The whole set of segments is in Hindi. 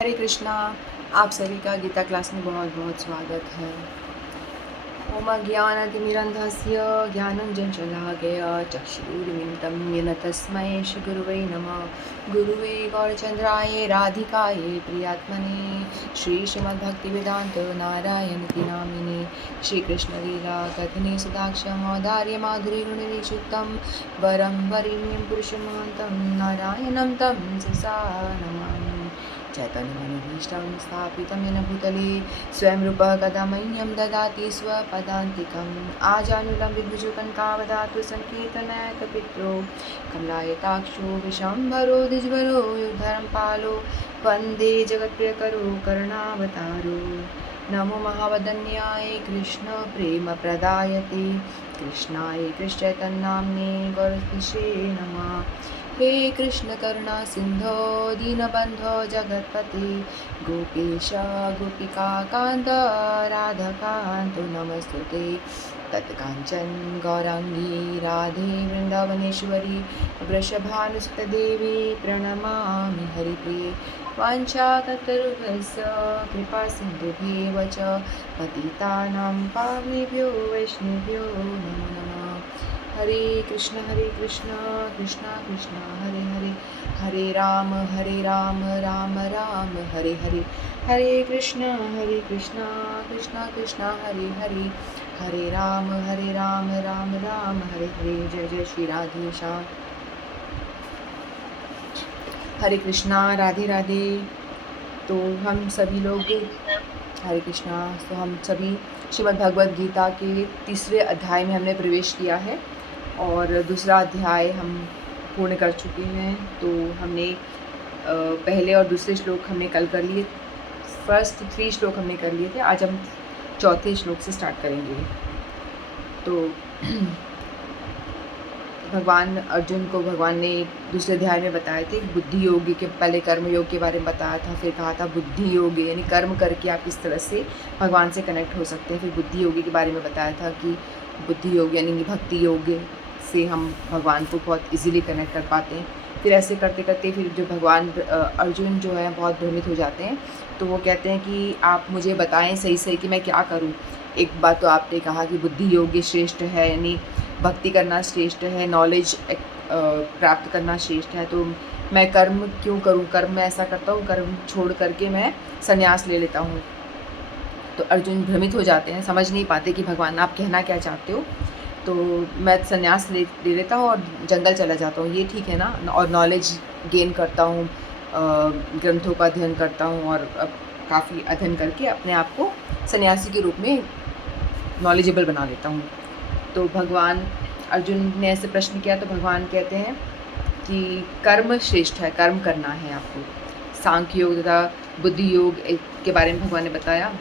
हरे कृष्णा। आप सभी का गीता क्लास में बहुत बहुत स्वागत है। ओम ज्ञानतिमिरन्धस्य ज्ञानञ्जनशलाकया चक्षुरुन्मिलितं येन तस्मै श्रीगुरुवे नमः। गुरुवे गौरचन्द्राय राधिकायै प्रियात्मने श्रीश्रीमद्भक्तिवेदान्त नारायणति नामिने श्रीकृष्णलीला कथने सुदाक्षमौदार्य माधुर्यगुणनिरीक्षितं वरं वरेण्यं पुरुषं महान्तं नारायणं तं शिरसा नमामि। चैतन्यमनोभीष्टं स्थापितं येन भूतले स्वयं रूपः कदा मह्यं ददाति स्वपदान्तिकम् आजानुलं विभुजकनकावदातु सङ्कीर्तनैकपित्रो कमलायताक्षो विशम्भरो द्विजवरो युधरं पालो वन्दे जगत्प्रियकरो करुणावतारो। नमो महावदन्याय कृष्णप्रेमप्रदायते कृष्णाय कृष्णचैतन्यनाम्ने गौरतिष्ठे नमः। हे कृष्ण करुणा सिंधो दीनबंधो जगत्पते गोपेश गोपिका कांत राधाकांत नमस्तुते तत्कांचन गौरांगी राधे वृंदावनेश्वरी वृषभानुसुते देवी प्रणमामि हरिप्रिये वाञ्छाकल्पतरुभ्यश्च कृपा सिन्धुभ्येव च पतितानां पावनेभ्यो वैष्णवेभ्यो नमो नमः। हरे कृष्ण कृष्ण कृष्ण हरे हरे हरे राम राम राम हरे हरे हरे कृष्ण कृष्ण कृष्ण हरे हरे हरे राम राम राम हरे हरे। जय जय श्री राधे श्याम। हरे कृष्णा, राधे राधे। तो हम सभी लोग हरे कृष्णा। तो हम सभी श्रीमद् भगवद गीता के तीसरे अध्याय में हमने प्रवेश किया है और दूसरा अध्याय हम पूर्ण कर चुके हैं। तो हमने पहले और दूसरे श्लोक हमने कल कर लिए, फर्स्ट 3 श्लोक हमने कर लिए थे। आज हम चौथे श्लोक से स्टार्ट करेंगे। तो भगवान अर्जुन को भगवान ने दूसरे अध्याय में बताए थे बुद्धि योग के, पहले कर्म योग के बारे में बताया था, फिर कहा था बुद्धि योग यानी कर्म करके आप किस तरह से भगवान से कनेक्ट हो सकते हैं। फिर बुद्धि योग के बारे में बताया था कि बुद्धि योग यानी भक्ति योग से हम भगवान को बहुत इजीली कनेक्ट कर पाते हैं। फिर ऐसे करते करते फिर जो भगवान अर्जुन जो है बहुत भ्रमित हो जाते हैं। तो वो कहते हैं कि आप मुझे बताएं सही सही कि मैं क्या करूं। एक बात तो आपने कहा कि बुद्धि योग श्रेष्ठ है यानी भक्ति करना श्रेष्ठ है, नॉलेज प्राप्त करना श्रेष्ठ है, तो मैं कर्म क्यों करूं, कर्म मैं ऐसा करता हूं, कर्म छोड़ करके मैं संन्यास ले लेता हूं। तो अर्जुन भ्रमित हो जाते हैं, समझ नहीं पाते कि भगवान आप कहना क्या चाहते हो। तो मैं संन्यास ले लेता हूँ और जंगल चला जाता हूँ, ये ठीक है ना, और नॉलेज गेन करता हूँ, ग्रंथों का अध्ययन करता हूँ और काफ़ी अध्ययन करके अपने आप को सन्यासी के रूप में नॉलेजेबल बना लेता हूँ। तो भगवान अर्जुन ने ऐसे प्रश्न किया तो भगवान कहते हैं कि कर्म श्रेष्ठ है, कर्म करना है आपको। सांख्य योग तथा बुद्धि योग के बारे में भगवान ने बताया।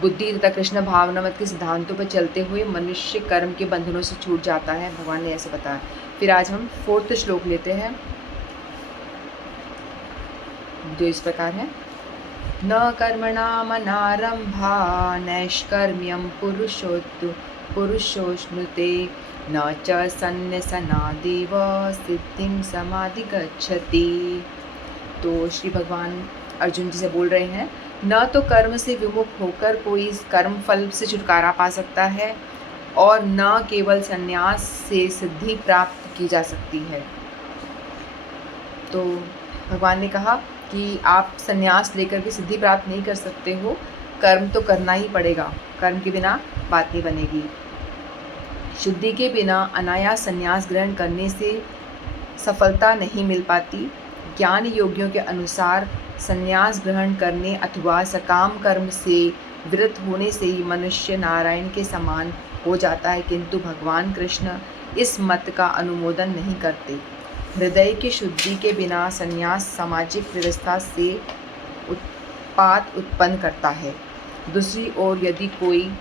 बुद्धि तथा कृष्ण भावनामत के सिद्धांतों पर चलते हुए मनुष्य कर्म के बंधनों से छूट जाता है, भगवान ने ऐसे बताया। फिर आज हम 4th श्लोक लेते हैं जो इस प्रकार है। न कर्मणामनारंभा नैष्कर्म्यं पुरुषोश्नुते न च सन्न्यसनादेव सिद्धिं समाधिगच्छति। तो श्री भगवान अर्जुन जी से बोल रहे हैं, न तो कर्म से विमुख होकर कोई कर्म फल से छुटकारा पा सकता है और न केवल संन्यास से सिद्धि प्राप्त की जा सकती है। तो भगवान ने कहा कि आप संन्यास लेकर के सिद्धि प्राप्त नहीं कर सकते हो, कर्म तो करना ही पड़ेगा, कर्म के बिना बात नहीं बनेगी। शुद्धि के बिना अनायास संन्यास ग्रहण करने से सफलता नहीं मिल पाती। ज्ञान योगियों के अनुसार संन्यास ग्रहण करने अथवा सकाम कर्म से विरत होने से ही मनुष्य नारायण के समान हो जाता है, किंतु भगवान कृष्ण इस मत का अनुमोदन नहीं करते। हृदय की शुद्धि के बिना संन्यास सामाजिक व्यवस्था से उत्पात उत्पन्न करता है। दूसरी ओर यदि कोई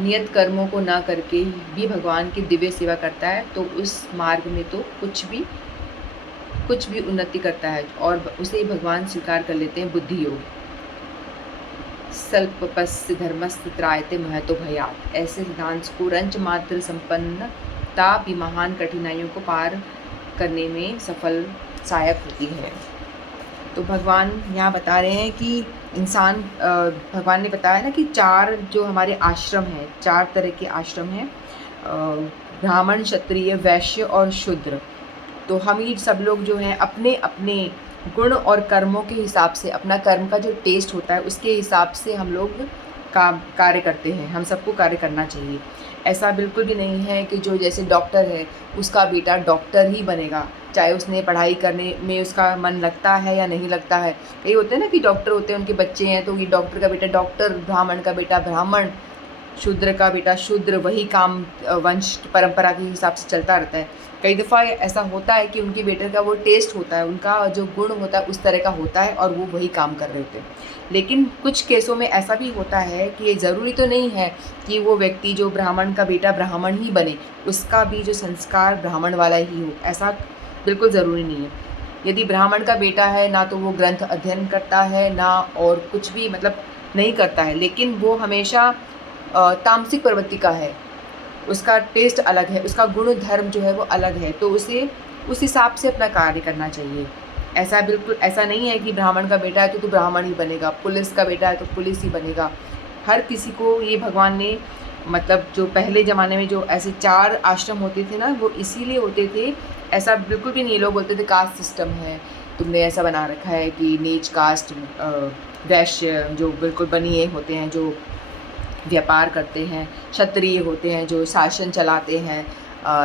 नियत कर्मों को न करके भी भगवान की दिव्य सेवा करता है तो उस मार्ग में तो कुछ भी उन्नति करता है और उसे भगवान स्वीकार कर लेते हैं। बुद्धि योग स्वल्पस्य धर्मस्य त्रायते महतो भयात्, ऐसे सिद्धांत को रंच मात्र संपन्नता भी महान कठिनाइयों को पार करने में सफल सहायक होती है। तो भगवान यहाँ बता रहे हैं कि इंसान भगवान ने बताया ना कि 4 जो हमारे आश्रम हैं, 4 तरह के आश्रम हैं, ब्राह्मण, क्षत्रिय, वैश्य और शूद्र। तो हम ही सब लोग जो हैं अपने-अपने गुण और कर्मों के हिसाब से, अपना कर्म का जो टेस्ट होता है उसके हिसाब से हम लोग कार्य करते हैं। हम सबको कार्य करना चाहिए। ऐसा बिल्कुल भी नहीं है कि जो जैसे डॉक्टर है उसका बेटा डॉक्टर ही बनेगा, चाहे उसने पढ़ाई करने में उसका मन लगता है या नहीं लगता है। ये होते हैं ना कि डॉक्टर होते हैं, उनके बच्चे हैं तो ये डॉक्टर का बेटा डॉक्टर, ब्राह्मण का बेटा ब्राह्मण, शूद्र का बेटा शूद्र, वही काम वंश परंपरा के हिसाब से चलता रहता है। कई दफ़ा ऐसा होता है कि उनके बेटे का वो टेस्ट होता है, उनका जो गुण होता है उस तरह का होता है और वो वही काम कर रहे होते हैं। लेकिन कुछ केसों में ऐसा भी होता है कि ये ज़रूरी तो नहीं है कि वो व्यक्ति जो ब्राह्मण का बेटा ब्राह्मण ही बने, उसका भी जो संस्कार ब्राह्मण वाला ही हो, ऐसा बिल्कुल ज़रूरी नहीं है। यदि ब्राह्मण का बेटा है ना तो वो ग्रंथ अध्ययन करता है ना और कुछ भी मतलब नहीं करता है, लेकिन वो हमेशा तामसिक प्रवृत्ति का है, उसका टेस्ट अलग है, उसका गुण धर्म जो है वो अलग है, तो उसे उस हिसाब से अपना कार्य करना चाहिए। ऐसा बिल्कुल ऐसा नहीं है कि ब्राह्मण का बेटा है तो ब्राह्मण ही बनेगा, पुलिस का बेटा है तो पुलिस ही बनेगा। हर किसी को ये भगवान ने मतलब जो पहले ज़माने में जो ऐसे 4 आश्रम होते थे ना, वो इसीलिए होते थे, ऐसा बिल्कुल भी नहीं। लोग बोलते थे कास्ट सिस्टम है, तुमने ऐसा बना रखा है कि नीच कास्ट, वैश्य जो बिल्कुल बनिए होते हैं, जो व्यापार करते हैं, क्षत्रिय होते हैं जो शासन चलाते हैं,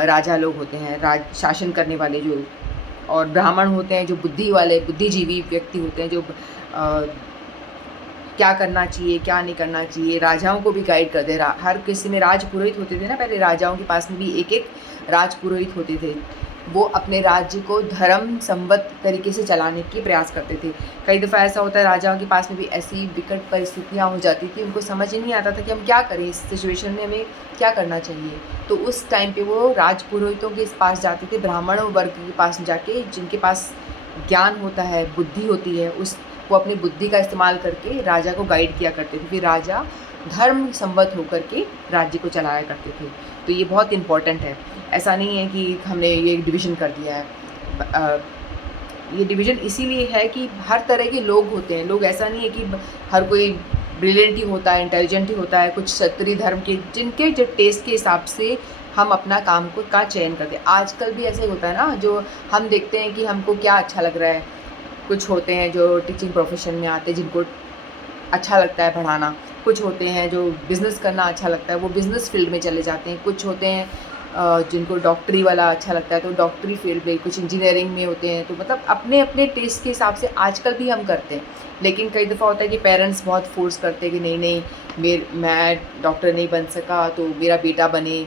राजा लोग होते हैं शासन करने वाले जो, और ब्राह्मण होते हैं जो बुद्धि वाले बुद्धिजीवी व्यक्ति होते हैं जो क्या करना चाहिए क्या नहीं करना चाहिए, राजाओं को भी गाइड कर दे। हर किसी में राजपुरोहित होते थे ना, पहले राजाओं के पास में भी एक एक राजपुरोहित होते थे। वो अपने राज्य को धर्म संबद्ध तरीके से चलाने की प्रयास करते थे। कई दफ़ा ऐसा होता है राजाओं के पास में भी ऐसी विकट परिस्थितियाँ हो जाती थी, उनको समझ ही नहीं आता था कि हम क्या करें, इस सिचुएशन में हमें क्या करना चाहिए। तो उस टाइम पे वो राजपुरोहितों के पास जाते थे, ब्राह्मण वर्ग के पास जाके, जिनके पास ज्ञान होता है, बुद्धि होती है, वो अपनी बुद्धि का इस्तेमाल करके राजा को गाइड किया करते थे। फिर राजा धर्म संबद्ध होकर के राज्य को चलाया करते थे। तो ये बहुत इम्पॉर्टेंट है। ऐसा नहीं है कि हमने ये डिवीज़न कर दिया है। ये डिवीज़न इसीलिए है कि हर तरह के लोग होते हैं। लोग ऐसा नहीं है कि हर कोई ब्रिलियंट ही होता है, इंटेलिजेंट ही होता है। कुछ क्षत्रिय धर्म के जिनके जो टेस्ट के हिसाब से हम अपना काम को का चयन करते हैं। आजकल भी ऐसे होता है ना, जो हम देखते हैं कि हमको क्या अच्छा लग रहा है। कुछ होते हैं जो टीचिंग प्रोफेशन में आते हैं, जिनको अच्छा लगता है पढ़ाना। कुछ होते हैं जो बिज़नेस करना अच्छा लगता है, वो बिज़नेस फील्ड में चले जाते हैं। कुछ होते हैं जिनको डॉक्टरी वाला अच्छा लगता है तो डॉक्टरी फील्ड में, कुछ इंजीनियरिंग में होते हैं। तो मतलब अपने अपने टेस्ट के हिसाब से आजकल भी हम करते हैं। लेकिन कई दफ़ा होता है कि पेरेंट्स बहुत फोर्स करते हैं कि नहीं नहीं, मैं डॉक्टर नहीं बन सका तो मेरा बेटा बने,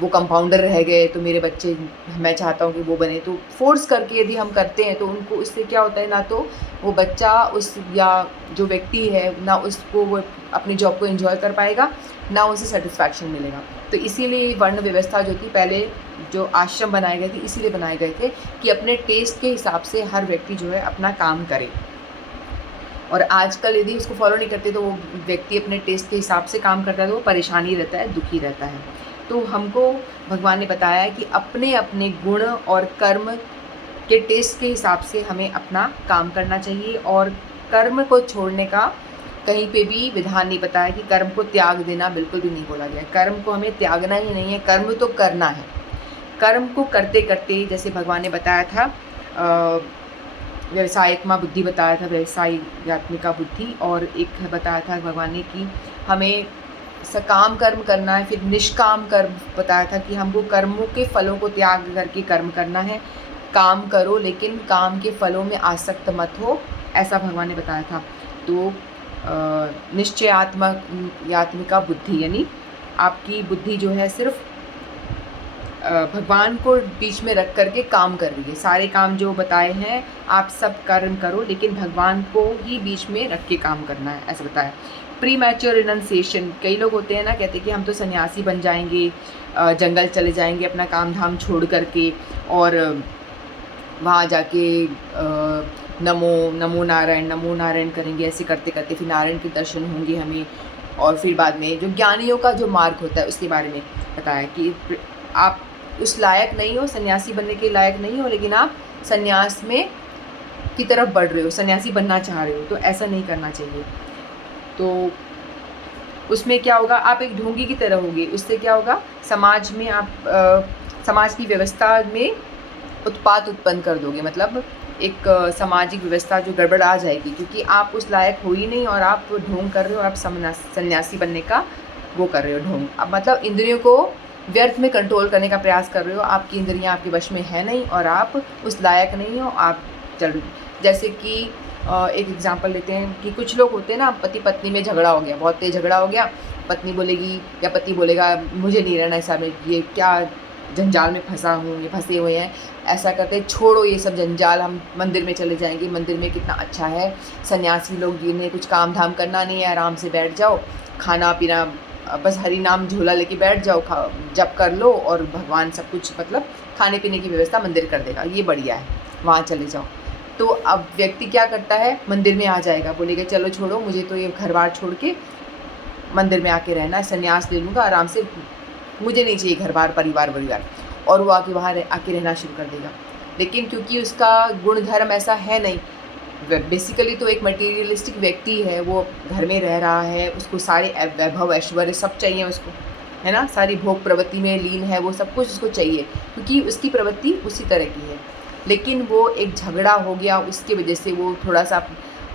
वो कंपाउंडर रह गए तो मेरे बच्चे, मैं चाहता हूँ कि वो बने। तो फोर्स करके यदि हम करते हैं तो उनको इससे क्या होता है, ना तो वो बच्चा उस या जो व्यक्ति है ना उसको वो अपनी जॉब को एंजॉय कर पाएगा, ना उसे सेटिस्फैक्शन मिलेगा। तो इसीलिए वर्ण व्यवस्था जो थी पहले, जो आश्रम बनाए गए थे इसीलिए बनाए गए थे कि अपने टेस्ट के हिसाब से हर व्यक्ति जो है अपना काम करे। और आजकल यदि उसको फॉलो नहीं करते तो वो व्यक्ति अपने टेस्ट के हिसाब से काम करता है तो वो परेशानी रहता है, दुखी रहता है। तो हमको भगवान ने बताया है कि अपने अपने गुण और कर्म के टेस्ट के हिसाब से हमें अपना काम करना चाहिए, और कर्म को छोड़ने का कहीं पे भी विधान नहीं बताया कि कर्म को त्याग देना, बिल्कुल भी नहीं बोला गया। कर्म को हमें त्यागना ही नहीं है, कर्म तो करना है। कर्म को करते करते, जैसे भगवान ने बताया था व्यवसायिकमा बुद्धि बताया था, व्यवसायिकात्मिका बुद्धि, और एक बताया था भगवान ने कि हमें सकाम कर्म करना है। फिर निष्काम कर्म बताया था कि हमको कर्मों के फलों को त्याग करके कर्म करना है। काम करो लेकिन काम के फलों में आसक्त मत हो, ऐसा भगवान ने बताया था। तो निश्चयात्मिका बुद्धि, यानी आपकी बुद्धि जो है सिर्फ भगवान को बीच में रख करके काम कर रही है। सारे काम जो बताए हैं आप सब कर्म करो, लेकिन भगवान को ही बीच में रख के काम करना है, ऐसा बताया। प्री मैच्योर रिनंसिएशन, कई लोग होते हैं ना, कहते हैं कि हम तो सन्यासी बन जाएंगे, जंगल चले जाएंगे अपना काम धाम छोड़ करके, और वहाँ जाके नमो नारायण करेंगे। ऐसे करते करते फिर नारायण के दर्शन होंगे हमें, और फिर बाद में जो ज्ञानियों का जो मार्ग होता है उसके बारे में बताया कि आप उस लायक नहीं हो, सन्यासी बनने के लायक नहीं हो, लेकिन आप सन्यास में की तरफ बढ़ रहे हो, सन्यासी बनना चाह रहे हो, तो ऐसा नहीं करना चाहिए। तो उसमें क्या होगा, आप एक ढोंगी की तरह होगे। उससे क्या होगा, समाज में आप समाज की व्यवस्था में उत्पात उत्पन्न कर दोगे, मतलब एक सामाजिक व्यवस्था जो गड़बड़ आ जाएगी, क्योंकि आप उस लायक हो ही नहीं और आप ढोंग कर रहे हो, आप सन्यासी बनने का वो कर रहे हो ढोंग। अब मतलब इंद्रियों को व्यर्थ में कंट्रोल करने का प्रयास कर रहे हो, आपकी इंद्रियां आपके वश में है नहीं और आप उस लायक नहीं हो। आप चल, जैसे कि एक एग्जांपल लेते हैं कि कुछ लोग होते हैं ना, पति पत्नी में झगड़ा हो गया, बहुत तेज झगड़ा हो गया, पत्नी बोलेगी या पति बोलेगा मुझे नहीं रहना ऐसा में, ये क्या जंजाल में फंसा हूँ, ये फंसे हुए हैं, ऐसा करते छोड़ो ये सब जंजाल, हम मंदिर में चले जाएंगे, मंदिर में कितना अच्छा है, सन्यासी लोग जिन्हें कुछ काम धाम करना नहीं है, आराम से बैठ जाओ, खाना पीना बस हरि नाम झोला लेके बैठ जाओ, जप कर लो और भगवान सब कुछ, मतलब खाने पीने की व्यवस्था मंदिर कर देगा, ये बढ़िया है, वहाँ चले जाओ। तो अब व्यक्ति क्या करता है, मंदिर में आ जाएगा, बोलेगा चलो छोड़ो, मुझे तो ये घर बार छोड़ के मंदिर में आके रहना है, संन्यास ले लूँगा आराम से, मुझे नहीं चाहिए घर बार परिवार, और वो आके वहाँ आके रहना शुरू कर देगा। लेकिन क्योंकि उसका गुण धर्म ऐसा है नहीं, बेसिकली तो एक मटेरियलिस्टिक व्यक्ति है, वो घर में रह रहा है, उसको सारे वैभव ऐश्वर्य सब चाहिए उसको, है ना, सारी भोग प्रवृत्ति में लीन है, वो सब कुछ उसको चाहिए क्योंकि उसकी प्रवृत्ति उसी तरह की है। लेकिन वो एक झगड़ा हो गया, उसकी वजह से वो थोड़ा सा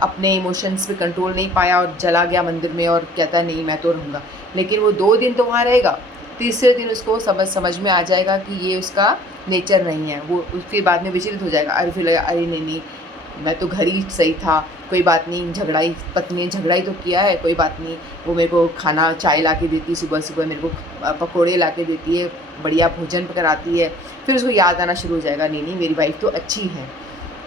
अपने इमोशंस पे कंट्रोल नहीं पाया और चला गया मंदिर में और कहता नहीं मैं तो रहूँगा। लेकिन वो 2 दिन तो वहाँ रहेगा, तीसरे दिन उसको समझ में आ जाएगा कि ये उसका नेचर नहीं है, वो उसके बाद में विचलित हो जाएगा, अरे फिर लगा अरे नहीं मैं तो घर ही सही था, कोई बात नहीं, पत्नी ने झगड़ा ही तो किया है, कोई बात नहीं, वो मेरे को खाना चाय ला के देती, सुबह मेरे को पकोड़े ला के देती है, बढ़िया भोजन कराती है। फिर उसको याद आना शुरू हो जाएगा, नहीं मेरी वाइफ तो अच्छी है,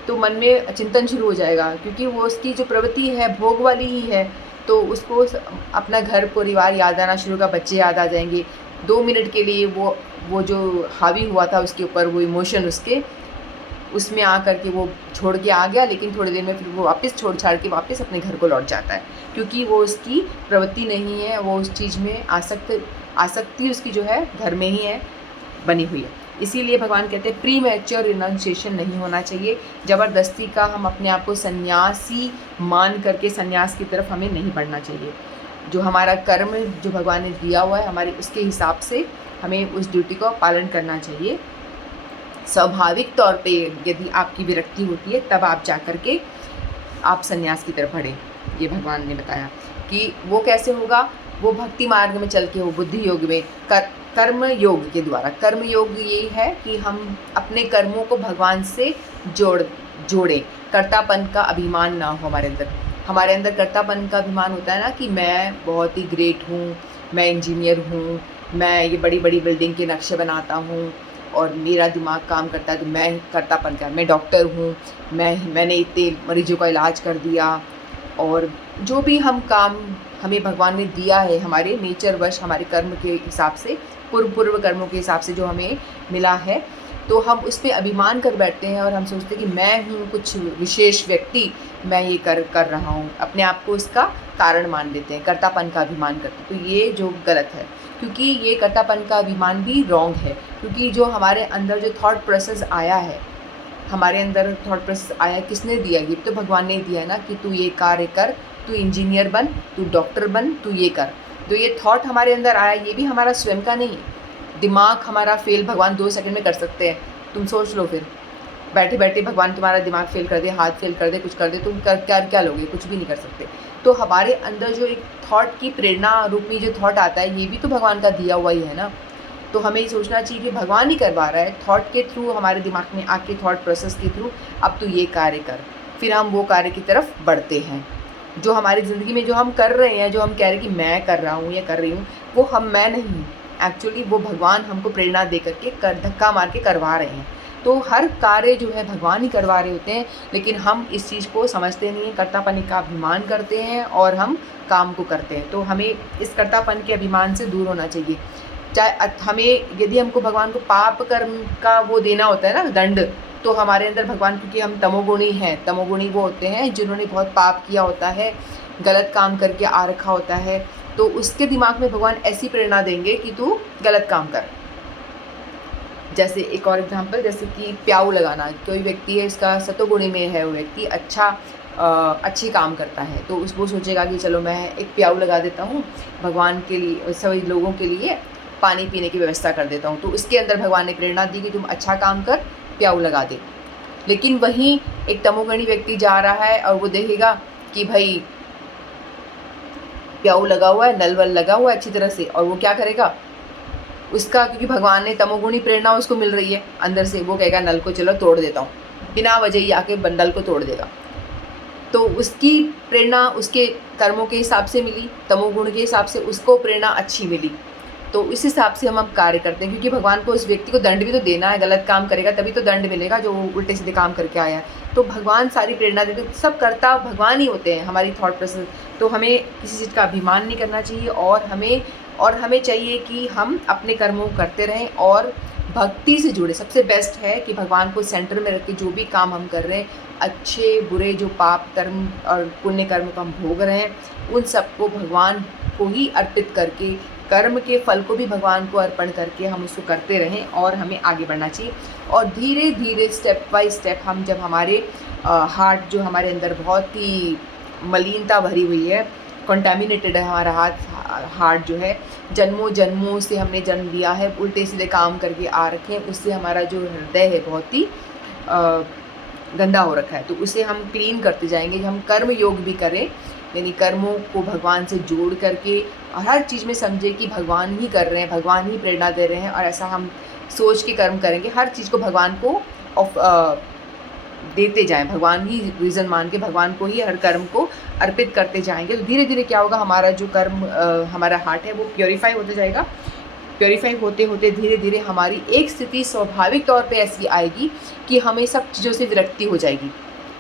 तो मन में चिंतन शुरू हो जाएगा, क्योंकि वो उसकी जो प्रवृत्ति है भोग वाली ही है, तो उसको अपना घर परिवार याद आना शुरू होगा, बच्चे याद आ जाएंगे। 2 मिनट के लिए वो जो हावी हुआ था उसके ऊपर, वो इमोशन उसके उसमें आ कर के वो छोड़ के आ गया, लेकिन थोड़ी देर में फिर वो वापस छोड़ छाड़ के वापस अपने घर को लौट जाता है, क्योंकि वो उसकी प्रवृत्ति नहीं है, वो उस चीज़ में आसक्ति उसकी जो है घर में ही है, बनी हुई है। इसीलिए भगवान कहते हैं प्री मैच्योर रिनाउंसिएशन नहीं होना चाहिए, ज़बरदस्ती का हम अपने आप को सन्यासी मान करके सन्यास की तरफ हमें नहीं बढ़ना चाहिए। जो हमारा कर्म जो भगवान ने दिया हुआ है, हमारे उसके हिसाब से हमें उस ड्यूटी का पालन करना चाहिए। स्वाभाविक तौर पे यदि आपकी विरक्ति होती है तब आप जा कर के आप सन्यास की तरफ बढ़ें। ये भगवान ने बताया कि वो कैसे होगा, वो भक्ति मार्ग में चल के, वो बुद्धि योग में, कर्म योग के द्वारा। कर्म योग यही है कि हम अपने कर्मों को भगवान से जोड़ें, कर्तापन का अभिमान ना हो हमारे अंदर कर्तापन का अभिमान होता है ना कि मैं बहुत ही ग्रेट हूँ, मैं इंजीनियर हूँ, मैं ये बड़ी बड़ी बिल्डिंग के नक्शे बनाता हूँ और मेरा दिमाग काम करता है, तो मैं कर्तापन का, मैं डॉक्टर हूँ, मैंने इतने मरीजों का इलाज कर दिया, और जो भी हम काम हमें भगवान ने दिया है हमारे नेचर वश, हमारे कर्म के हिसाब से, पूर्व कर्मों के हिसाब से जो हमें मिला है, तो हम उस पर अभिमान कर बैठते हैं और हम सोचते हैं कि मैं हूँ कुछ विशेष व्यक्ति, मैं ये कर रहा हूँ, अपने आप को इसका कारण मान लेते हैं, कर्तापन का अभिमान करते हैं। तो ये जो गलत है, क्योंकि ये कर्तापन का अभिमान भी रॉन्ग है, क्योंकि जो हमारे अंदर जो थॉट प्रोसेस आया है, हमारे अंदर थॉट प्रोसेस आया, किसने दिया? ये तो भगवान ने दिया है ना कि तू ये कार्य कर, तू इंजीनियर बन, तू डॉक्टर बन, तू ये कर। तो ये थॉट हमारे अंदर आया, ये भी हमारा स्वयं का नहीं है। दिमाग हमारा फेल भगवान 2 सेकंड में कर सकते हैं, तुम सोच लो। फिर बैठे बैठे भगवान तुम्हारा दिमाग फेल कर दे, हाथ फेल कर दे, कुछ कर दे, तुम क्या लोगे? कुछ भी नहीं कर सकते। तो हमारे अंदर जो एक थॉट की प्रेरणा रूप में जो थॉट आता है, ये भी तो भगवान का दिया हुआ ही है ना। तो हमें ये सोचना चाहिए कि भगवान ही करवा रहा है, थॉट के थ्रू, हमारे दिमाग में आके थॉट प्रोसेस के थ्रू, अब तो ये कार्य कर, फिर हम वो कार्य की तरफ बढ़ते हैं। जो हमारी ज़िंदगी में जो हम कर रहे हैं, जो हम कह रहे हैं कि मैं कर रहा हूँ या कर रही हूँ, वो मैं नहीं, एक्चुअली वो भगवान हमको प्रेरणा दे करके धक्का मार के करवा रहे हैं। तो हर कार्य जो है भगवान ही करवा रहे होते हैं, लेकिन हम इस चीज़ को समझते नहीं हैं, कर्तापन का अभिमान करते हैं और हम काम को करते हैं। तो हमें इस कर्तापन के अभिमान से दूर होना चाहिए। चाहे हमें यदि हमको भगवान को पाप कर्म का वो देना होता है ना, दंड, तो हमारे अंदर भगवान, क्योंकि हम तमोगुणी हैं, तमोगुणी वो होते हैं जिन्होंने बहुत पाप किया होता है, गलत काम करके आ रखा होता है, तो उसके दिमाग में भगवान ऐसी प्रेरणा देंगे कि तू गलत काम कर, जैसे एक और एग्जांपल, जैसे कि प्याऊ लगाना, कोई व्यक्ति है इसका सतोगुणी में है, वो व्यक्ति अच्छी काम करता है, तो वो सोचेगा कि चलो मैं एक प्याऊ लगा देता हूँ, भगवान के लिए सभी लोगों के लिए पानी पीने की व्यवस्था कर देता हूँ। तो उसके अंदर भगवान ने प्रेरणा दी कि तुम अच्छा काम कर, प्याऊ लगा दे। लेकिन वहीं एक तमोगुणी व्यक्ति जा रहा है और वो देखेगा कि भाई प्याऊ लगा हुआ है, नल वल लगा हुआ है अच्छी तरह से, और वो क्या करेगा, उसका क्योंकि भगवान ने तमोगुणी प्रेरणा उसको मिल रही है अंदर से, वो कहेगा नल को चलो तोड़ देता हूँ, बिना वजह ही आके नल को तोड़ देगा। तो उसकी प्रेरणा उसके कर्मों के हिसाब से मिली, तमोगुण के हिसाब से उसको प्रेरणा अच्छी मिली, तो इस हिसाब से हम कार्य करते हैं, क्योंकि भगवान को उस व्यक्ति को दंड भी तो देना है, गलत काम करेगा तभी तो दंड मिलेगा, जो उल्टे सीधे काम करके आया है। तो भगवान सारी प्रेरणा देते, सब करता भगवान ही होते हैं, हमारी थॉट प्रोसेस। तो हमें किसी चीज़ का अभिमान नहीं करना चाहिए, और हमें चाहिए कि हम अपने कर्मों को करते रहें और भक्ति से जुड़े। सबसे बेस्ट है कि भगवान को सेंटर में रख के जो भी काम हम कर रहे हैं, अच्छे बुरे जो पाप कर्म और पुण्य कर्म को हम भोग रहे हैं, उन सबको भगवान को ही अर्पित करके, कर्म के फल को भी भगवान को अर्पण करके हम उसको करते रहें, और हमें आगे बढ़ना चाहिए। और धीरे धीरे स्टेप बाय स्टेप हम जब हमारे हार्ट जो हमारे अंदर बहुत ही मलिनता भरी हुई है, कंटामिनेटेड है हमारा हार्ट जो है, जन्मों जन्मों से हमने जन्म लिया है, उल्टे सीधे काम करके आ रखे हैं, उससे हमारा जो हृदय है बहुत ही गंदा हो रखा है। तो उसे हम क्लीन करते जाएंगे। हम कर्म योग भी करें, यानी कर्मों को भगवान से जोड़ करके हर चीज़ में समझे कि भगवान ही कर रहे हैं, भगवान ही प्रेरणा दे रहे हैं, और ऐसा हम सोच के कर्म करेंगे। हर चीज़ को भगवान को देते जाएं, भगवान ही रीज़न मान के भगवान को ही हर कर्म को अर्पित करते जाएंगे। तो धीरे धीरे क्या होगा, हमारा जो कर्म हमारा हार्ट है वो प्योरीफाई होते जाएगा। प्योरीफाई होते होते धीरे धीरे हमारी एक स्थिति स्वाभाविक तौर पे ऐसी आएगी कि हमें सब चीज़ों से विरक्ति हो जाएगी।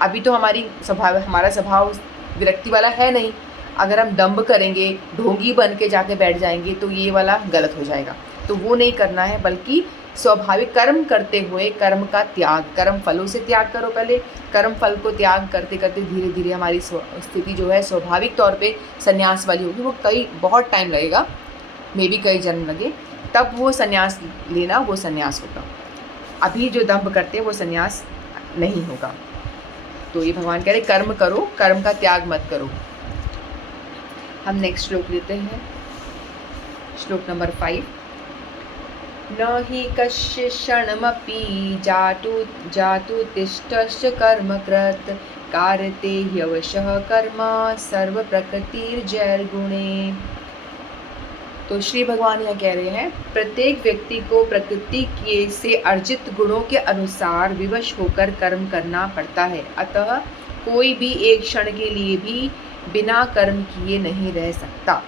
अभी तो हमारा स्वभाव विरक्ति वाला है नहीं। अगर हम दंभ करेंगे, ढोंगी बन के जाके बैठ जाएंगे, तो ये वाला गलत हो जाएगा। तो वो नहीं करना है, बल्कि स्वाभाविक कर्म करते हुए कर्म का त्याग, कर्म फलों से त्याग करो पहले। कर्म फल को त्याग करते करते धीरे धीरे हमारी स्थिति जो है स्वाभाविक तौर पे संन्यास वाली होगी। वो बहुत टाइम लगेगा, मे बी कई जन्म लगे, तब वो संन्यास लेना, वो संन्यास होगा। अभी जो दंभ करते हैं वो संन्यास नहीं होगा। तो ये भगवान कह रहे कर्म करो, कर्म का त्याग मत करो। हम नेक्स्ट श्लोक लेते हैं, श्लोक नंबर 5। न हि कस्य क्षणमपि जातु तिष्ठस्य कर्मकृत् कारते ह्यवशः कर्म सर्व प्रकृतिर्जैर्गुणे। तो श्री भगवान यह कह रहे हैं, प्रत्येक व्यक्ति को प्रकृति के से अर्जित गुणों के अनुसार विवश होकर कर्म करना पड़ता है। अतः कोई भी एक क्षण के लिए भी बिना कर्म किए नहीं रह सकता।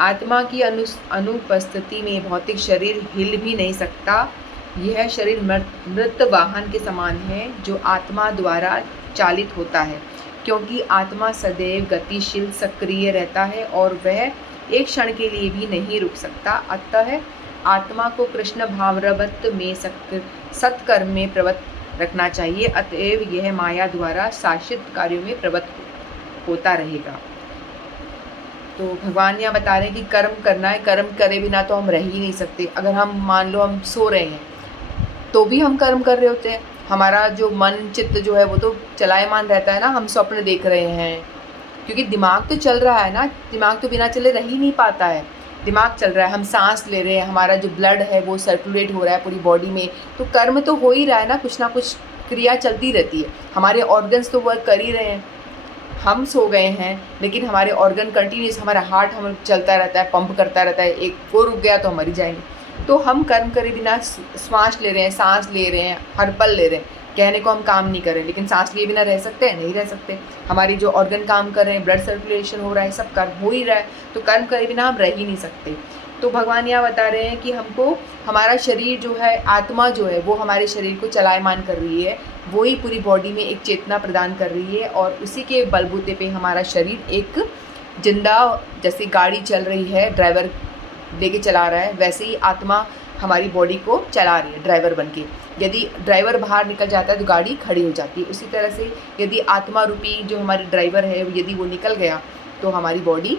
आत्मा की अनुपस्थिति में भौतिक शरीर हिल भी नहीं सकता। यह शरीर मृत वाहन के समान है जो आत्मा द्वारा चालित होता है, क्योंकि आत्मा सदैव गतिशील सक्रिय रहता है और वह एक क्षण के लिए भी नहीं रुक सकता। अतः आत्मा को कृष्ण भावरवत में सत्कर्म में प्रवृत्त रखना चाहिए। अतएव यह माया द्वारा शासित कार्यों में प्रवृत्त होता रहेगा। तो भगवान यहाँ बता रहे हैं कि कर्म करना है, कर्म करे बिना तो हम रह ही नहीं सकते। अगर हम मान लो हम सो रहे हैं तो भी हम कर्म कर रहे होते हैं। हमारा जो मन चित्त जो है वो तो चलायमान रहता है ना, हम स्वप्न देख रहे हैं, क्योंकि दिमाग तो चल रहा है ना, दिमाग तो बिना चले रह ही नहीं पाता है। दिमाग चल रहा है, हम सांस ले रहे हैं, हमारा जो ब्लड है वो सर्कुलेट हो रहा है पूरी बॉडी में, तो कर्म तो हो ही रहा है ना कुछ क्रिया चलती रहती है। हमारे ऑर्गन्स तो वर्क कर ही रहे हैं। हम सो गए हैं लेकिन हमारे ऑर्गन कंटिन्यूस, हमारा हार्ट हम चलता रहता है, पंप करता रहता है, एक वो रुक गया तो हम मर ही जाएंगे। तो हम कर्म करे बिना श्वास ले रहे हैं, सांस ले रहे हैं, हर पल ले रहे हैं। कहने को हम काम नहीं कर रहे, लेकिन सांस लिए बिना रह सकते हैं? नहीं रह सकते। हमारी जो ऑर्गन काम कर रहे हैं, ब्लड सर्कुलेशन हो रहा है, सब कर्म हो ही रहा है, तो कर्म करे बिना हम रह ही नहीं सकते। तो भगवान यहाँ बता रहे हैं कि हमको हमारा शरीर जो है, आत्मा जो है वो हमारे शरीर को चलायमान कर रही है, वो ही पूरी बॉडी में एक चेतना प्रदान कर रही है, और उसी के बलबूते पे हमारा शरीर एक जिंदा, जैसे गाड़ी चल रही है, ड्राइवर लेके चला रहा है, वैसे ही आत्मा हमारी बॉडी को चला रही है ड्राइवर बन के। यदि ड्राइवर बाहर निकल जाता है तो गाड़ी खड़ी हो जाती है। उसी तरह से यदि आत्मा रूपी जो हमारी ड्राइवर है यदि वो निकल गया तो हमारी बॉडी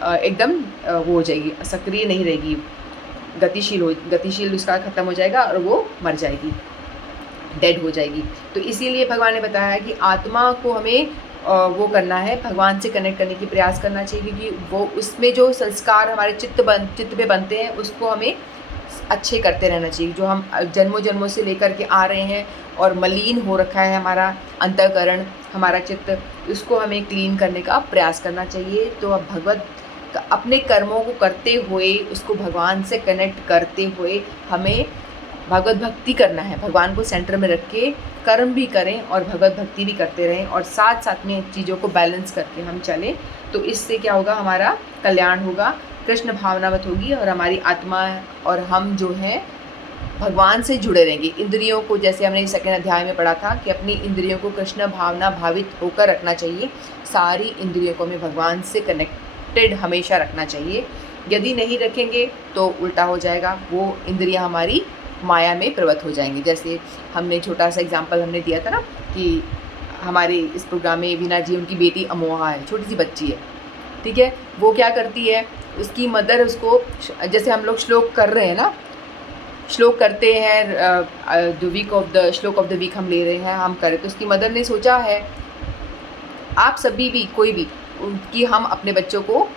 एकदम वो हो जाएगी, सक्रिय नहीं रहेगी, गतिशील उसका ख़त्म हो जाएगा और वो मर जाएगी, डेड हो जाएगी। तो इसीलिए भगवान ने बताया है कि आत्मा को हमें वो करना है, भगवान से कनेक्ट करने की प्रयास करना चाहिए, क्योंकि वो उसमें जो संस्कार हमारे चित्त पे बनते हैं उसको हमें अच्छे करते रहना चाहिए। जो हम जन्मों जन्मों से लेकर के आ रहे हैं और मलिन हो रखा है हमारा अंतःकरण, हमारा चित्त, उसको हमें क्लीन करने का प्रयास करना चाहिए। तो अब अपने कर्मों को करते हुए, उसको भगवान से कनेक्ट करते हुए हमें भगवत भक्ति करना है। भगवान को सेंटर में रख के कर्म भी करें और भगवत भक्ति भी करते रहें, और साथ साथ में चीज़ों को बैलेंस करके हम चलें। तो इससे क्या होगा, हमारा कल्याण होगा, कृष्ण भावनावत होगी, और हमारी आत्मा और हम जो है भगवान से जुड़े रहेंगे। इंद्रियों को, जैसे हमने सेकंड अध्याय में पढ़ा था कि अपनी इंद्रियों को कृष्ण भावना भावित होकर रखना चाहिए। सारी इंद्रियों को हमें भगवान से कनेक्टेड हमेशा रखना चाहिए। यदि नहीं रखेंगे तो उल्टा हो जाएगा, वो इंद्रियां हमारी माया में प्रवृत्त हो जाएंगी। जैसे हमने छोटा सा एग्जाम्पल हमने दिया था ना कि हमारे इस प्रोग्राम में वीना जी, उनकी बेटी अमोहा है, छोटी सी बच्ची है, ठीक है। वो क्या करती है, उसकी मदर उसको, जैसे हम लोग श्लोक कर रहे हैं ना, श्लोक करते हैं, श्लोक ऑफ द वीक हम ले रहे हैं, हम करें, तो उसकी मदर ने सोचा है, आप सभी भी, कोई भी, कि हम अपने बच्चों को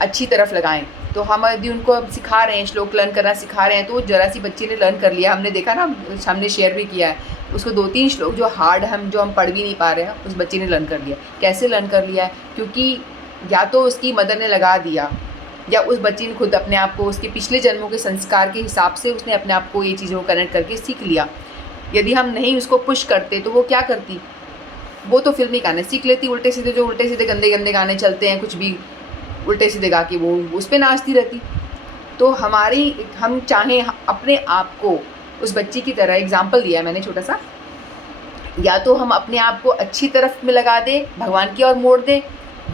अच्छी तरफ लगाएं। तो हम यदि उनको अब सिखा रहे हैं, श्लोक लर्न करना सिखा रहे हैं, तो जरा सी बच्ची ने लर्न कर लिया, हमने देखा ना, हमने शेयर भी किया है उसको 2-3 श्लोक जो हार्ड जो हम पढ़ भी नहीं पा रहे हैं, उस बच्ची ने लर्न कर लिया। कैसे लर्न कर लिया है? क्योंकि या तो उसकी मदर ने लगा दिया, या उस बच्ची ने खुद अपने आप को, उसके पिछले जन्मों के संस्कार के हिसाब से उसने अपने आप को ये चीज़ों को कनेक्ट करके सीख लिया। यदि हम नहीं उसको पुश करते तो वो क्या करती, वो तो फिल्मी गाने सीख लेती, उल्टे सीधे, जो उल्टे सीधे गंदे गंदे गाने चलते हैं, कुछ भी उल्टे सीधे गा के वो उस पर नाचती रहती। तो हम चाहें अपने आप को उस बच्ची की तरह, एग्जाम्पल दिया मैंने छोटा सा, या तो हम अपने आप को अच्छी तरफ में लगा दें, भगवान की ओर मोड़ दें,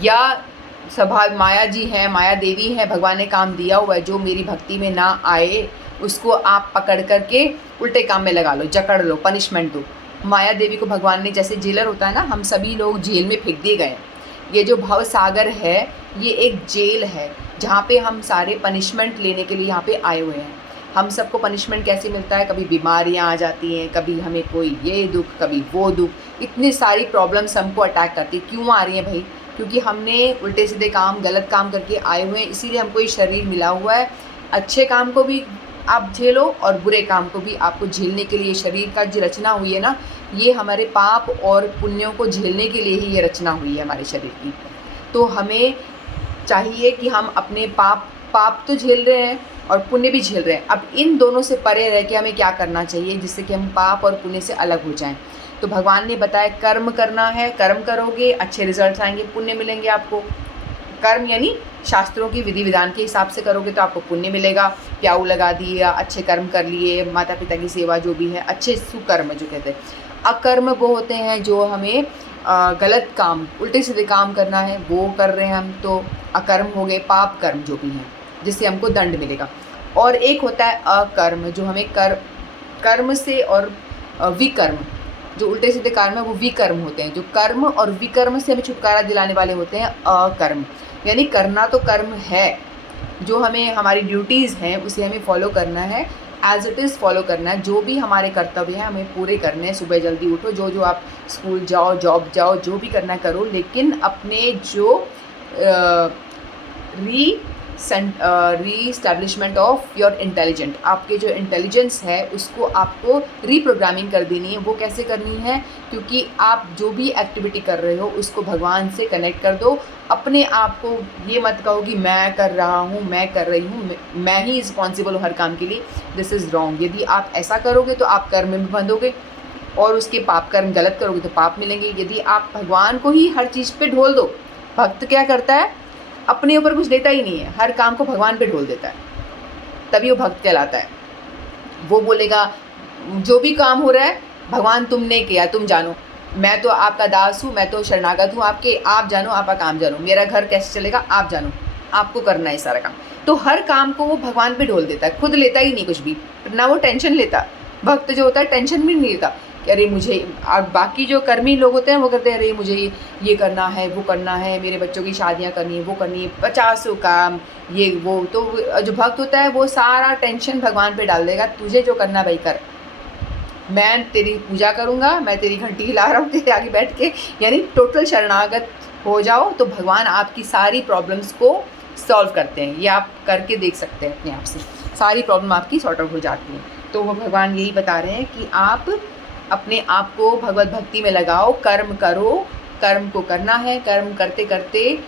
या स्वभाव माया जी हैं, माया देवी हैं, भगवान ने काम दिया हुआ है, जो मेरी भक्ति में ना आए उसको आप पकड़ करके उल्टे काम में लगा लो, जकड़ लो, पनिशमेंट दो। माया देवी को भगवान ने, जैसे जेलर होता है ना, हम सभी लोग जेल में फेंक दिए गए। ये जो भव सागर है, ये एक जेल है जहाँ पे हम सारे पनिशमेंट लेने के लिए यहाँ पे आए हुए हैं। हम सबको पनिशमेंट कैसे मिलता है, कभी बीमारियाँ आ जाती हैं, कभी हमें कोई ये दुख, कभी वो दुख, इतनी सारी प्रॉब्लम्स हमको अटैक करती है। क्यों आ रही हैं भाई? क्योंकि हमने उल्टे सीधे काम, गलत काम करके आए हुए हैं, इसीलिए हमको ये शरीर मिला हुआ है। अच्छे काम को भी आप झेलो और बुरे काम को भी आपको झेलने के लिए शरीर का जो रचना हुई है ना, ये हमारे पाप और पुण्यों को झेलने के लिए ही ये रचना हुई है हमारे शरीर की। तो हमें चाहिए कि हम अपने पाप तो झेल रहे हैं और पुण्य भी झेल रहे हैं, अब इन दोनों से परे रह के हमें क्या करना चाहिए जिससे कि हम पाप और पुण्य से अलग हो जाएं। तो भगवान ने बताया कर्म करना है, कर्म करोगे अच्छे रिजल्ट्स आएंगे, पुण्य मिलेंगे आपको। कर्म यानी शास्त्रों की विधि विधान के हिसाब से करोगे तो आपको पुण्य मिलेगा। प्याऊ लगा दिया, अच्छे कर्म कर लिए, माता पिता की सेवा जो भी है, अच्छे सुकर्म जो कहते हैं। अकर्म वो होते हैं जो हमें गलत काम, उल्टे सीधे काम करना है, वो कर रहे हैं हम, तो अकर्म हो गए, पाप कर्म जो भी हैं जिससे हमको दंड मिलेगा। और एक होता है अकर्म, जो हमें कर्म से, और विकर्म, जो उल्टे सीधे कर्म है वो विकर्म होते हैं। जो कर्म और विकर्म से हमें छुटकारा दिलाने वाले होते हैं अकर्म। यानी करना तो कर्म है, जो हमें हमारी ड्यूटीज़ हैं उसे हमें फॉलो करना है, एज इट इज़ फॉलो करना है। जो भी हमारे कर्तव्य हैं हमें पूरे करने हैं। सुबह जल्दी उठो, जो आप स्कूल जाओ, जॉब जाओ, जो भी करना करो, लेकिन अपने जो रीस्टैब्लिशमेंट ऑफ योर इंटेलिजेंट, आपके जो इंटेलिजेंस है उसको आपको रीप्रोग्रामिंग कर देनी है। वो कैसे करनी है? क्योंकि आप जो भी एक्टिविटी कर रहे हो उसको भगवान से कनेक्ट कर दो। अपने आप को ये मत कहो कि मैं कर रहा हूँ, मैं कर रही हूँ, मैं ही रिस्पॉन्सिबल हूँ हर काम के लिए। This is wrong. यदि आप ऐसा करोगे तो आप कर्म में बंधोगे, और उसके पाप कर्म गलत करोगे तो पाप मिलेंगे। यदि आप भगवान को ही हर चीज़ पे ढोल दो, भक्त क्या करता है, अपने ऊपर कुछ देता ही नहीं है, हर काम को भगवान पे ढोल देता है, तभी वो भक्त कहलाता है। वो बोलेगा जो भी काम हो रहा है भगवान तुमने किया, तुम जानो, मैं तो आपका दास हूँ, मैं तो शरणागत हूँ आपके, आप जानो, आपका काम जानो, मेरा घर कैसे चलेगा आप जानो, आपको करना है सारा काम। तो हर काम को वो भगवान पे ढोल देता है, खुद लेता ही नहीं कुछ भी, ना वो टेंशन लेता। भक्त जो होता है टेंशन भी नहीं लेता कि अरे मुझे, और बाकी जो कर्मी लोग होते हैं वो करते हैं अरे मुझे ये करना है, वो करना है, मेरे बच्चों की शादियाँ करनी है, वो करनी है, 50 काम, ये वो। तो जो भक्त होता है वो सारा टेंशन भगवान पे डाल देगा, तुझे जो करना भाई कर, मैं तेरी पूजा करूँगा, मैं तेरी घंटी हिला रहा हूँ तेरे आगे बैठ के। यानी टोटल शरणागत हो जाओ तो भगवान आपकी सारी प्रॉब्लम्स को सॉल्व करते हैं। ये आप करके देख सकते हैं अपने आप से, सारी प्रॉब्लम आपकी सॉर्ट आउट हो जाती है। तो वो भगवान यही बता रहे हैं कि आप अपने आप को भगवत भक्ति में लगाओ, कर्म करो, कर्म को करना है, कर्म करते करते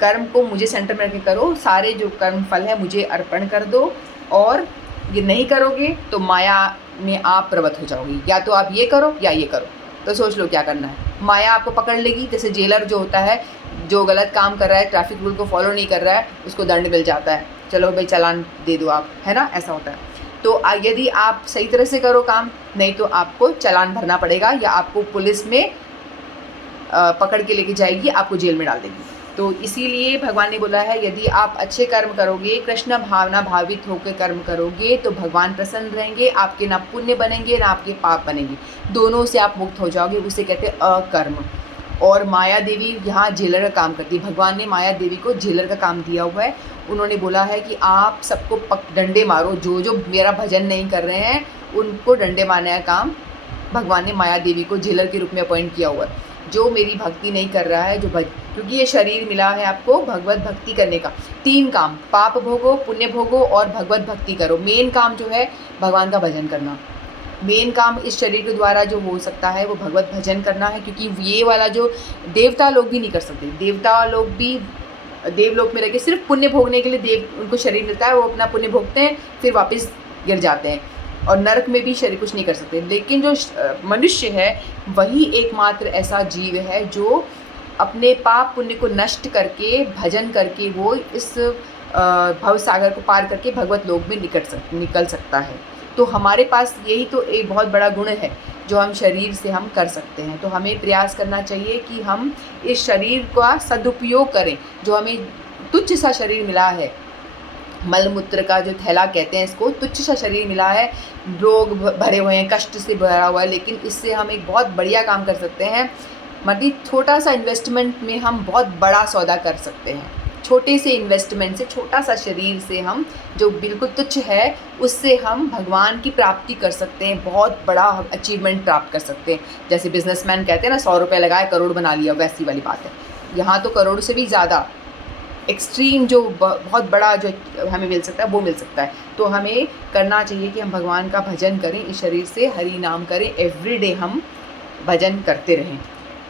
कर्म को मुझे सेंटर में रख के करो, सारे जो कर्म फल है मुझे अर्पण कर दो। और ये नहीं करोगे तो माया में आप प्रवृत्त हो जाओगे, या तो आप ये करो या ये करो। तो सोच लो क्या करना है। माया आपको पकड़ लेगी, जैसे जेलर जो होता है, जो गलत काम कर रहा है, ट्रैफिक रूल को फॉलो नहीं कर रहा है, उसको दंड मिल जाता है, चलो भाई चालान दे दो आप, है ना, ऐसा होता है। तो यदि आप सही तरह से करो काम, नहीं तो आपको चालान भरना पड़ेगा, या आपको पुलिस में पकड़ के लेके जाएगी, आपको जेल में डाल देगी। तो इसीलिए भगवान ने बोला है यदि आप अच्छे कर्म करोगे, कृष्ण भावना भावित होकर कर्म करोगे तो भगवान प्रसन्न रहेंगे, आपके ना पुण्य बनेंगे ना आपके पाप बनेंगे, दोनों से आप मुक्त हो जाओगे। उसे कहते हैं अकर्म। और माया देवी यहाँ जेलर का काम करती है। भगवान ने माया देवी को जेलर का काम दिया हुआ है। उन्होंने बोला है कि आप सबको डंडे मारो, जो जो मेरा भजन नहीं कर रहे हैं उनको डंडे मारने का काम भगवान ने माया देवी को जेलर के रूप में अपॉइंट किया हुआ है। जो मेरी भक्ति नहीं कर रहा है, क्योंकि ये शरीर मिला है आपको भगवत भक्ति करने का। 3 काम, पाप भोगो, पुण्य भोगो और भगवत भक्ति करो। मेन काम जो है भगवान का भजन करना। मेन काम इस शरीर के द्वारा जो हो सकता है वो भगवत भजन करना है, क्योंकि ये वाला जो देवता लोग भी नहीं कर सकते। देवता लोग भी देवलोक में रह के सिर्फ पुण्य भोगने के लिए उनको शरीर मिलता है, वो अपना पुण्य भोगते हैं फिर वापस गिर जाते हैं, और नरक में भी शरीर कुछ नहीं कर सकते। लेकिन जो मनुष्य है वही एकमात्र ऐसा जीव है जो अपने पाप पुण्य को नष्ट करके भजन करके वो इस भव सागर को पार करके भगवत लोक में निकल सकता है। तो हमारे पास यही तो एक बहुत बड़ा गुण है जो हम शरीर से हम कर सकते हैं। तो हमें प्रयास करना चाहिए कि हम इस शरीर का सदुपयोग करें, जो हमें तुच्छ सा शरीर मिला है, मल मूत्र का जो थैला कहते हैं इसको, तुच्छ सा शरीर मिला है, रोग भरे हुए हैं, कष्ट से भरा हुआ है, लेकिन इससे हम एक बहुत बढ़िया काम कर सकते हैं। मतलब छोटा सा इन्वेस्टमेंट में हम बहुत बड़ा सौदा कर सकते हैं। छोटे से इन्वेस्टमेंट से, छोटा सा शरीर से हम जो बिल्कुल तुच्छ है उससे हम भगवान की प्राप्ति कर सकते हैं, बहुत बड़ा अचीवमेंट प्राप्त कर सकते हैं। जैसे बिजनेसमैन कहते हैं ना, 100 रुपये लगाए करोड़ बना लिया, वैसी वाली बात है। यहाँ तो करोड़ से भी ज़्यादा एक्सट्रीम जो बहुत बड़ा जो हमें मिल सकता है वो मिल सकता है। तो हमें करना चाहिए कि हम भगवान का भजन करें, इस शरीर से हरि नाम करें, एवरीडे हम भजन करते रहें।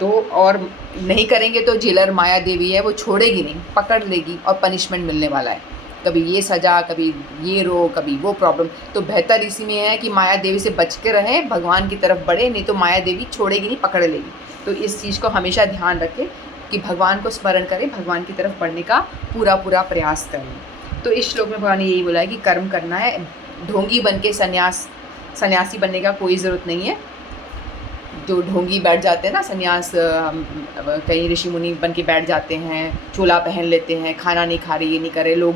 तो और नहीं करेंगे तो जेलर माया देवी है, वो छोड़ेगी नहीं, पकड़ लेगी और पनिशमेंट मिलने वाला है। कभी ये सज़ा, कभी ये रोग, कभी वो प्रॉब्लम। तो बेहतर इसी में है कि माया देवी से बच के रहें, भगवान की तरफ बढ़े, नहीं तो माया देवी छोड़ेगी नहीं, पकड़ लेगी। तो इस चीज़ को हमेशा ध्यान रखें कि भगवान को स्मरण करें, भगवान की तरफ बढ़ने का पूरा प्रयास करें। तो इस श्लोक में भगवान ने यही बोला है कि कर्म करना है। ढोंगी बन के सन्यासी बनने का कोई ज़रूरत नहीं है। जो ढोंगी बैठ जाते हैं ना सन्यास, कई ऋषि मुनि बन के बैठ जाते हैं, चोला पहन लेते हैं, खाना नहीं खा रहे, ये नहीं कर रहे, लोग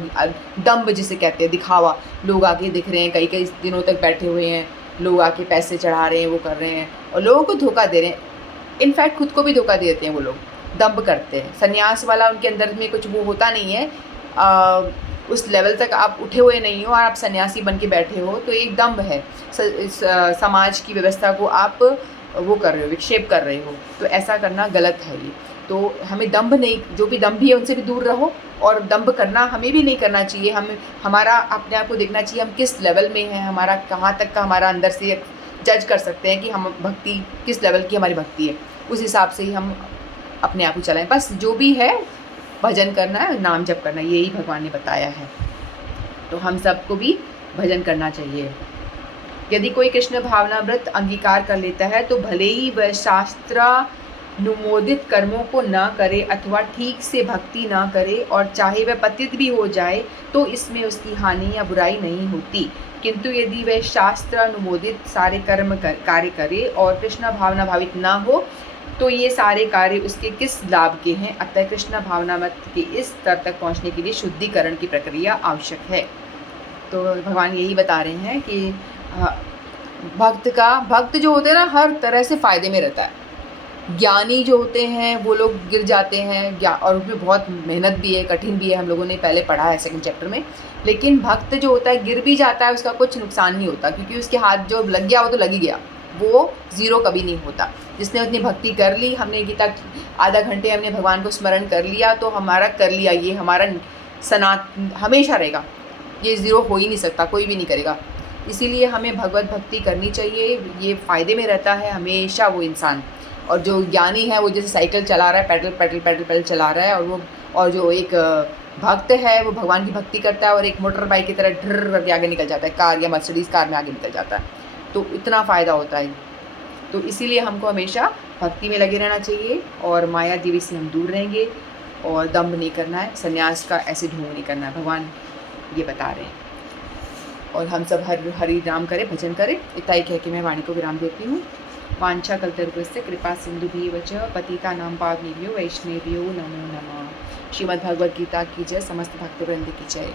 दम्भ जिसे कहते हैं, दिखावा, लोग आके दिख रहे हैं, कई कई दिनों तक बैठे हुए हैं, लोग आके पैसे चढ़ा रहे हैं, वो कर रहे हैं और लोगों को धोखा दे रहे हैं। इनफैक्ट खुद को भी धोखा दे देते हैं वो लोग, दम्भ करते हैं। सन्यास वाला उनके अंदर में कुछ वो होता नहीं है, उस लेवल तक आप उठे हुए नहीं हो और आप सन्यासी बन के बैठे हो, तो एक दम्भ है। समाज की व्यवस्था को आप वो कर रहे हो, विक्षेप कर रहे हो, तो ऐसा करना गलत है ये। तो हमें दंभ नहीं, जो भी दंभी है उनसे भी दूर रहो, और दंभ करना हमें भी नहीं करना चाहिए। हमारा अपने आप को देखना चाहिए हम किस लेवल में हैं, हमारा कहाँ तक का हमारा अंदर से जज कर सकते हैं कि हम भक्ति किस लेवल की हमारी भक्ति है, उस हिसाब से ही हम अपने आप को चलाएं। बस जो भी है भजन करना है, नाम जप करना है, यही भगवान ने बताया है। तो हम सबको भी भजन करना चाहिए। यदि कोई कृष्ण भावना व्रत अंगीकार कर लेता है तो भले ही वह शास्त्रानुमोदित कर्मों को न करे अथवा ठीक से भक्ति न करे, और चाहे वह पतित भी हो जाए तो इसमें उसकी हानि या बुराई नहीं होती। किंतु यदि वह शास्त्रानुमोदित सारे कार्य करे और कृष्ण भावना भावित न हो तो ये सारे कार्य उसके किस लाभ के हैं। अतः कृष्ण भावना मत के इस स्तर तक पहुँचने के लिए शुद्धिकरण की प्रक्रिया आवश्यक है। तो भगवान यही बता रहे हैं कि भक्त जो होते हैं ना हर तरह से फ़ायदे में रहता है। ज्ञानी जो होते हैं वो लोग गिर जाते हैं और उसमें बहुत मेहनत भी है, कठिन भी है, हम लोगों ने पहले पढ़ा है सेकंड चैप्टर में। लेकिन भक्त जो होता है गिर भी जाता है, उसका कुछ नुकसान नहीं होता, क्योंकि उसके हाथ जो लग गया वो तो लग ही गया, वो ज़ीरो कभी नहीं होता। जिसने उतनी भक्ति कर ली, हमने गीता आधा घंटे हमने भगवान को स्मरण कर लिया तो हमारा कर लिया, ये हमारा हमेशा रहेगा, ये ज़ीरो हो ही नहीं सकता, कोई भी नहीं करेगा। इसीलिए हमें भगवत भक्ति करनी चाहिए, ये फ़ायदे में रहता है हमेशा वो इंसान। और जो ज्ञानी है वो जैसे साइकिल चला रहा है, पैडल पैडल पैडल पैडल चला रहा है, और जो एक भक्त है वो भगवान की भक्ति करता है और एक मोटर बाइक की तरह ढर्र करके आगे निकल जाता है, कार या मर्सिडीज़ कार में आगे निकल जाता है। तो इतना फ़ायदा होता है। तो इसीलिए हमको हमेशा भक्ति में लगे रहना चाहिए और माया देवी से हम दूर रहेंगे और दम्भ नहीं करना है, संन्यास का ऐसे ढोंग नहीं करना है, भगवान ये बता रहे हैं। और हम सब हरि नाम करें, भजन करें। इतना ही कह के मैं वाणी को विराम देती हूँ। वांछा कल्पतरुभ्यश्च कृपा सिंधुभ्येव च पतितानां पावनेभ्यो वैष्णवेभ्यो नमो नमः। श्रीमद् भगवद गीता की जय, समस्त भक्तवृंद की जय।